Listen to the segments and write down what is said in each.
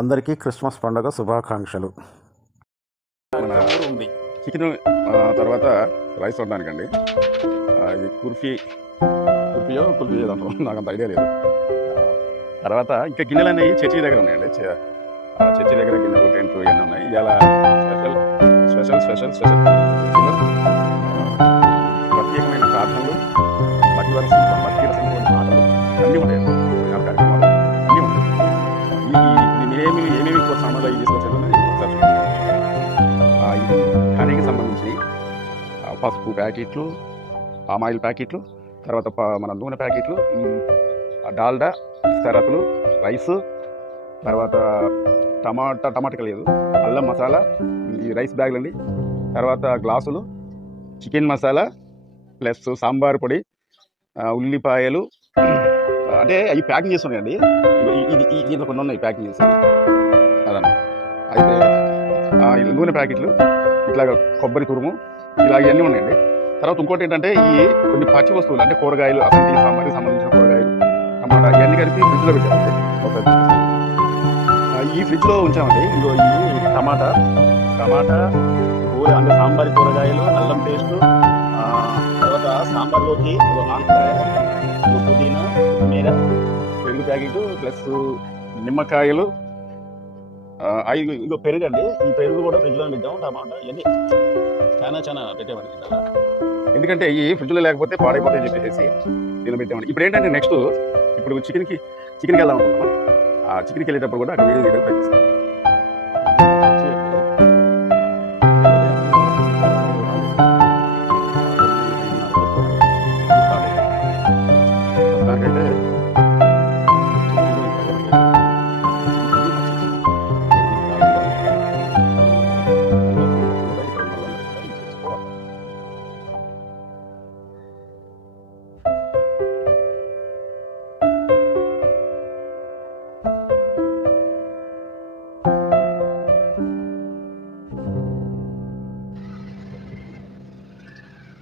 అందరికీ క్రిస్మస్ పండుగ శుభాకాంక్షలు. చికెన్ తర్వాత రైస్ వండడానికండి. ఇది కుల్ఫియో అంటాం, నాకు అంత ఐడియా లేదు. తర్వాత ఇంకా గిన్నెలు అనేవి చర్చి దగ్గర ఉన్నాయండి. చర్చి దగ్గర గిన్నెలు టెంట్లు ఇవన్నీ ఉన్నాయి. ఇలా స్పెషల్ ప్రత్యేకమైన ప్రార్థనలు, భక్తి రసం మాటలు అన్నీ ఉంటాయండి. కార్యక్రమాలు అన్నీ ఉంటాయి. ఏమేమి సామాన్లు అవి తీసుకొచ్చాను ఇది కర్రీకి సంబంధించి పసుపు ప్యాకెట్లు, పామాయిల్ ప్యాకెట్లు, తర్వాత మన నూనె ప్యాకెట్లు, డాల్డా, స్థిరతులు, రైసు, తర్వాత టమాటా లేదు, అల్లం మసాలా, ఈ రైస్ బ్యాగులు అండి, తర్వాత గ్లాసులు, చికెన్ మసాలా ప్లస్ సాంబార్ పొడి, ఉల్లిపాయలు, అంటే అవి ప్యాకింగ్ చేసి ఉన్నాయండి. దీంట్లో కొన్ని ఉన్నాయి ప్యాకింగ్ చేసి. అదన్న అయితే నూనె ప్యాకెట్లు, ఇట్లాగా కొబ్బరి తురుము, ఇలా ఇవన్నీ ఉన్నాయండి. తర్వాత ఇంకోటి ఏంటంటే ఈ కొన్ని పచ్చి వస్తువులు అంటే కూరగాయలు, అసలు సాంబార్కి సంబంధించిన కూరగాయలు, టమాటా, ఇవన్నీ కలిపి ఫ్రిడ్జ్లో పెట్టామండి. ఈ ఫ్రిడ్జ్లో ఉంచామండి. ఇదిగో ఈ టమాటా కూర అంటే సాంబార్ కూరగాయలు, అల్లం పేస్టు, తర్వాత సాంబార్లోకి ఆనపకాయ, పుదీనా, కొత్తిమీర, పెరుగు ప్యాకెట్ ప్లస్ నిమ్మకాయలు, ఇంకో పెరుగు అండి. ఈ పెరుగు కూడా ఫ్రిడ్జ్లో పెట్టాము. టమాటా ఇవన్నీ చాలా పెట్టామండి. ఎందుకంటే ఈ ఫ్రిడ్జ్లో లేకపోతే పాడైపోతాయని చెప్పేసి దీనిలో పెట్టామండి. ఇప్పుడు ఏంటంటే నెక్స్ట్ ఇప్పుడు చికెన్కి వెళ్దాం అనుకుంటున్నాం. ఆ చికెన్కి వెళ్ళేటప్పుడు కూడా అక్కడ వేరే దగ్గర ప్రయత్నిస్తాం.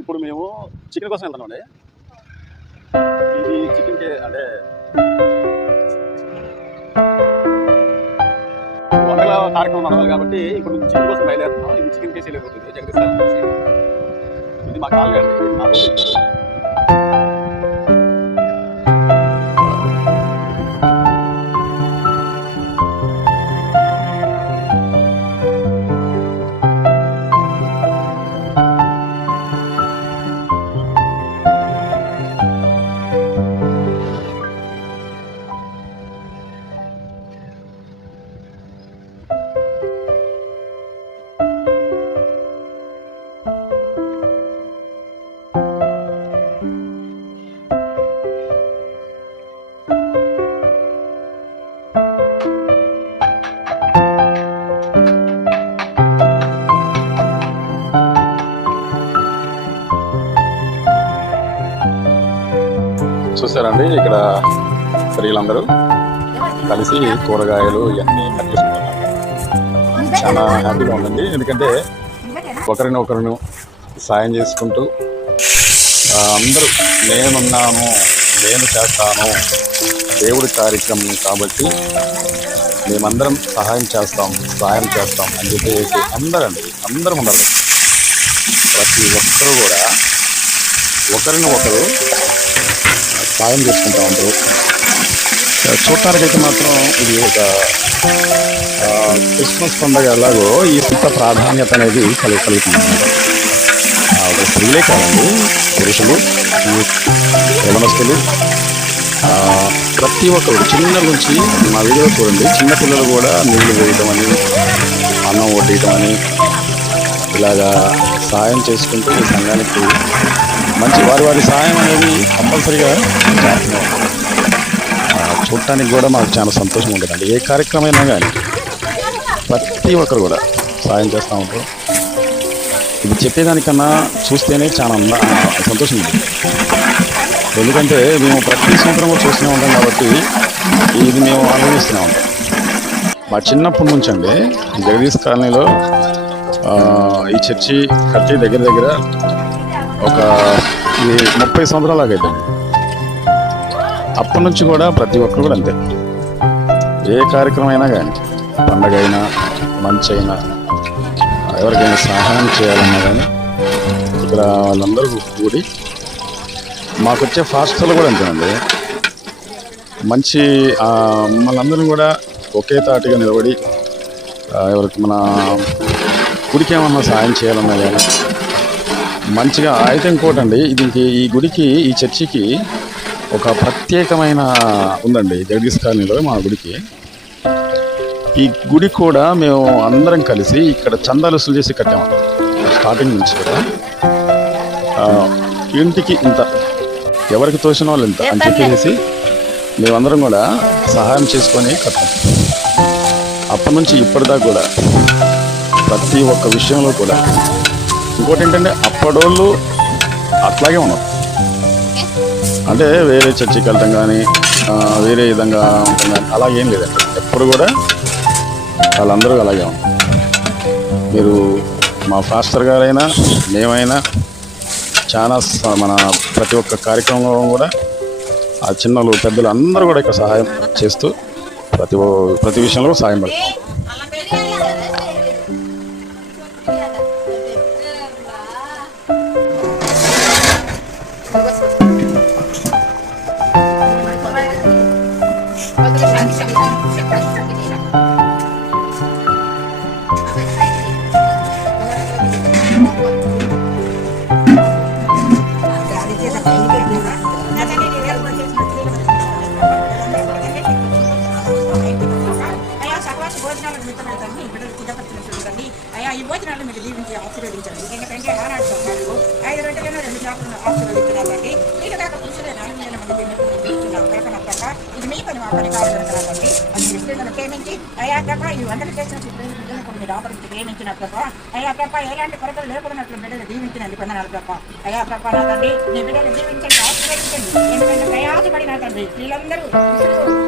ఇప్పుడు మేము చికెన్ కోసం వెళ్తామండి. ఇది చికెన్కి అంటే వంటల కార్యక్రమం నడవాలి కాబట్టి ఇప్పుడు చికెన్ కోసం బయలుదేరుతున్నాం. ఇది చికెన్ కేసీ వెళ్ళిపోతుంది జగదీశ్వరం నుంచి. ఇది మా కాల్ గండి. చూసారండి, ఇక్కడ స్త్రీలందరూ కలిసి కూరగాయలు ఇవన్నీ కట్ చేసుకుంటున్నారు. చాలా హ్యాపీగా ఉందండి. ఎందుకంటే ఒకరినొకరు సాయం చేసుకుంటూ అందరూ నేనున్నాను, నేను చేస్తాను, దేవుడి కార్యక్రమం కాబట్టి మేమందరం సాయం చేస్తాం అని చెప్పేసి అందరం ఉన్నారు. ప్రతి ఒక్కరూ కూడా ఒకరినొకరు సాయం చేసుకుంటూ ఉంటారు. చూడటానికైతే మాత్రం ఇది ఒక క్రిస్మస్ పండుగ ఎలాగో ఈ ఇంత ప్రాధాన్యత అనేది కలుగుతుంది. ఒక స్త్రీలే కాదండి, పురుషులు, యవనస్తులు, ప్రతి ఒక్కరు చిన్న నుంచి మా వీడియో చూడండి, చిన్నపిల్లలు కూడా నీళ్లు వేయటం అని, అన్నం వడ్డేయటం అని, ఇలాగా సాయం చేసుకుంటూ ఈ సంఘానికి మంచి వారి సాయం అనేది కంపల్సరీగా చేస్తున్నాం. చూడటానికి కూడా మాకు చాలా సంతోషంగా ఉంటుందండి. ఏ కార్యక్రమం అయినా కానీ ప్రతి ఒక్కరు కూడా సాయం చేస్తూ ఉంటారు. ఇది చెప్పేదానికన్నా చూస్తేనే చాలా సంతోషం ఉంటుంది. ఎందుకంటే మేము ప్రతి సంవత్సరం చూస్తూనే ఉంటాం కాబట్టి ఇది మేము అనుభవిస్తూనే ఉంటాం. మా చిన్నప్పటి నుంచి అండి జగదీష్ కాలనీలో ఈ చర్చి కట్టి దగ్గర ఒక 30 సంవత్సరాలు అయిపోయింది. అప్పటి నుంచి కూడా ప్రతి ఒక్కరు కూడా అంతే, ఏ కార్యక్రమం అయినా కానీ పండగ అయినా మంచి అయినా ఎవరికైనా సహాయం చేయాలన్నా కానీ ఇక్కడ వాళ్ళందరూ కూడి మాకు వచ్చే ఫాస్టర్లు కూడా అంతేనండి. మంచి మనందరం కూడా ఒకే తాటిగా నిలబడి ఎవరికి మన గుడికి ఏమన్నా సహాయం చేయాలన్నా కానీ మంచిగా. అయితే ఇంకోటండి, దీనికి ఈ గుడికి ఈ చర్చికి ఒక ప్రత్యేకమైన ఉందండి. జగదీష్ కాలనీలో మా గుడికి ఈ గుడి కూడా మేము అందరం కలిసి ఇక్కడ చందాలు వసూలు చేసి కట్టాము. స్టార్టింగ్ నుంచి కూడా ఇంటికి ఇంత, ఎవరికి తోచిన వాళ్ళు ఇంత అని చెప్పేసి మేమందరం కూడా సహాయం చేసుకొని కట్టాం. అప్పటి నుంచి ఇప్పటిదాకా కూడా ప్రతి ఒక్క విషయంలో కూడా. ఇంకోటి ఏంటంటే అప్పడోళ్ళు అట్లాగే ఉన్నారు. అంటే వేరే చర్చికి వెళ్ళటం కానీ వేరే విధంగా ఉంటాం కానీ అలా ఏం లేదండి. ఎప్పుడు కూడా వాళ్ళందరూ అలాగే ఉంటారు. మీరు మా ఫాస్టర్ గారైనా మేమైనా చాలా మన ప్రతి ఒక్క కార్యక్రమంలో కూడా ఆ చిన్నలు పెద్దలు అందరూ కూడా ఇక్కడ సహాయం చేస్తూ ప్రతి విషయంలో సహాయం పడుతుంది. అయ్యా ఈ భోజనాలు మీరు దీవించి ఆశీర్వదించండి. ఎందుకంటే ఆనాడు సర్కారు 5 రొట్టెలను 2 చేపలను ఆశీర్వదించినారండి. మీకు దాకా పురుషులే 4,000 మంది తిన్నట్టున్నాం కనుక తప్ప ఇది మీ పని మా పని కావాలనుకున్నారండి. అది క్రిస్టియన్లను ప్రేమించి అయ్యా తప్ప ఈ వంటలు చేసిన బిడ్డలను కొన్ని మీరు ఆపరించి ప్రేమించిన తప్ప అయ్యా తప్ప ఎలాంటి కొరతలు లేకున్నట్లు బిడ్డలు దీవించినందుకు వందనాలు తప్ప. అయ్యా తప్ప నా తండ్రి నీ బిడ్డలు దీవించండి, ఆశీర్వదించండి. ఎందుకంటే ప్రయాసపడిన తండ్రి వీళ్ళందరూ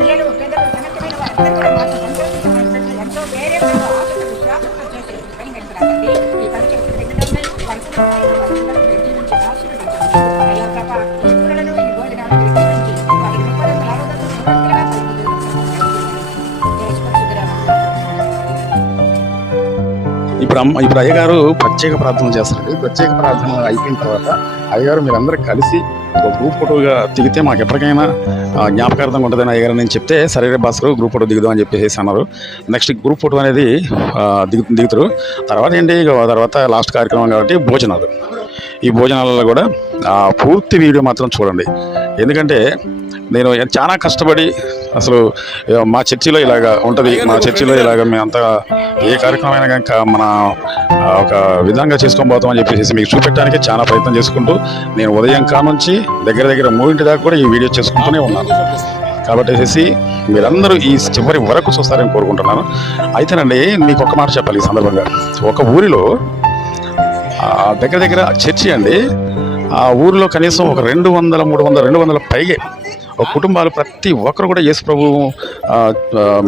పిల్లలు పెద్దలు సమర్థమైన వారందరూ కూడా మాతో సంతోషించమని ఎంతో వేరే ఆశలు విశ్వాసంతో చేసి పని పెడుతున్నారండి. ఈ పని చేసిన బిడ్డలందరూ దీవించి ఆశీర్వదించండి. అయ్యా తప్ప ఈ కూరలను ఈ భోజనాలు దీవించి వారి కృపలను ఆరోగ్యంగా ఇప్పుడు అయ్యగారు ప్రత్యేక ప్రార్థన చేస్తారండి. ప్రత్యేక ప్రార్థన అయిపోయిన తర్వాత అయ్యగారు మీరందరూ కలిసి ఒక గ్రూప్ ఫోటోగా దిగితే మాకు ఎప్పటికైనా జ్ఞాపకార్థంగా ఉంటుందని అయ్యగారు నేను చెప్తే సరే భాస్కర్ గ్రూప్ ఫోటో దిగుదాం అని చెప్పేసి అన్నారు. నెక్స్ట్ గ్రూప్ ఫోటో అనేది దిగుతారు. తర్వాత ఏంటి, తర్వాత లాస్ట్ కార్యక్రమం కాబట్టి భోజనాలు. ఈ భోజనాలలో కూడా పూర్తి వీడియో మాత్రం చూడండి. ఎందుకంటే నేను చాలా కష్టపడి అసలు మా చర్చిలో ఇలాగ ఉంటుంది, మా చర్చిలో ఇలాగ మేమంతా ఏ కార్యక్రమం అయినా కనుక మన ఒక విధంగా చేసుకొని పోతాం అని చెప్పేసి మీకు చూపెట్టడానికి చాలా ప్రయత్నం చేసుకుంటూ నేను ఉదయం నుంచి దగ్గర 3 దాకా కూడా ఈ వీడియో చేసుకుంటూనే ఉన్నాను. కాబట్టి వేసేసి మీరందరూ ఈ చివరి వరకు చూస్తారని కోరుకుంటున్నాను. అయితేనండి మీకు ఒక మాట చెప్పాలి ఈ సందర్భంగా. ఒక ఊరిలో దగ్గర చర్చి అండి, ఆ ఊరిలో కనీసం ఒక 200, 300, 200 పైగే ఒక కుటుంబాలు ప్రతి ఒక్కరు కూడా యేసు ప్రభు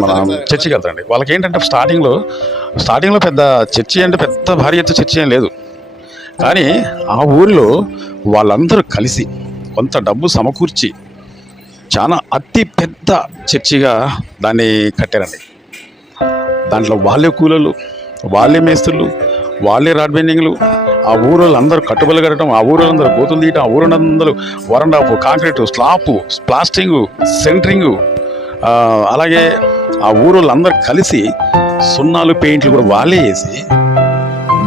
మన చర్చికి వెళ్తారండి. వాళ్ళకి ఏంటంటే స్టార్టింగ్లో పెద్ద చర్చి అంటే పెద్ద భారీ ఎత్తు చర్చి ఏం లేదు. కానీ ఆ ఊరిలో వాళ్ళందరూ కలిసి కొంత డబ్బు సమకూర్చి చాలా అతి పెద్ద చర్చిగా దాన్ని కట్టారండి. దాంట్లో వాళ్ళే కూలీలు, వాళ్ళే మేస్త్రులు, వాళ్ళే రాడ్ బెండింగ్లు, ఆ ఊరోళ్ళు అందరూ కట్టుబడులు కట్టడం, ఆ ఊరోళ్ళందరూ గోతులు తీయటం, ఆ ఊరందరూ వరండాపు, కాంక్రీటు, స్లాపు, ప్లాస్టింగు, సెంటరింగు, అలాగే ఆ ఊరోళ్ళందరూ కలిసి సున్నాలు, పెయింట్లు కూడా వాళ్ళే వేసి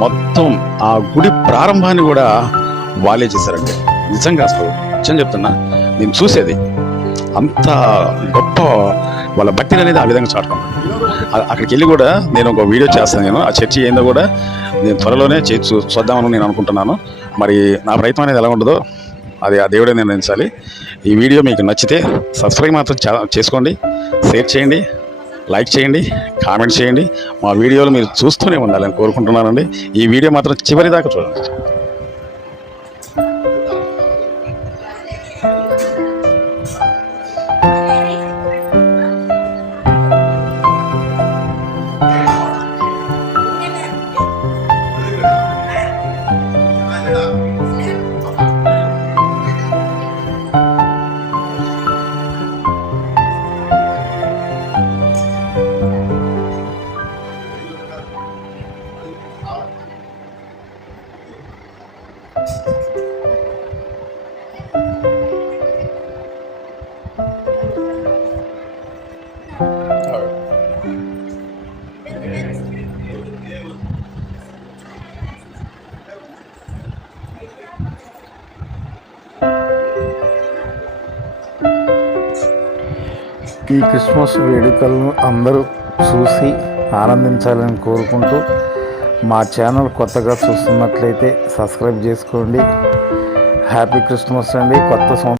మొత్తం ఆ గుడి ప్రారంభాన్ని కూడా వాళ్ళే చేశారంటే నిజంగా అసలు నిజం చెప్తున్నా, నేను చూసేది అంత గొప్ప వాళ్ళ భక్తిని అనేది ఆ విధంగా చాటుకుంటాను. అక్కడికి వెళ్ళి కూడా నేను ఒక వీడియో చేస్తాను. నేను ఆ చర్చి ఏందో కూడా నేను త్వరలోనే చూద్దామని నేను అనుకుంటున్నాను. మరి నా ప్రయత్నం అనేది ఎలా ఉండదో అది ఆ దేవుడే నిర్ణయించాలి. ఈ వీడియో మీకు నచ్చితే సబ్స్క్రైబ్ మాత్రం చేసుకోండి, షేర్ చేయండి, లైక్ చేయండి, కామెంట్ చేయండి. మా వీడియోలు మీరు చూస్తూనే ఉండాలని కోరుకుంటున్నానండి. ఈ వీడియో మాత్రం చివరి దాకా చూడండి. ఈ క్రిస్మస్ వేడుకలను అందరూ చూసి ఆనందించాలని కోరుకుంటూ మా ఛానల్ కొత్తగా చూస్తున్నట్లయితే సబ్స్క్రైబ్ చేసుకోండి. హ్యాపీ క్రిస్మస్ అండి. కొత్త సంవత్సరం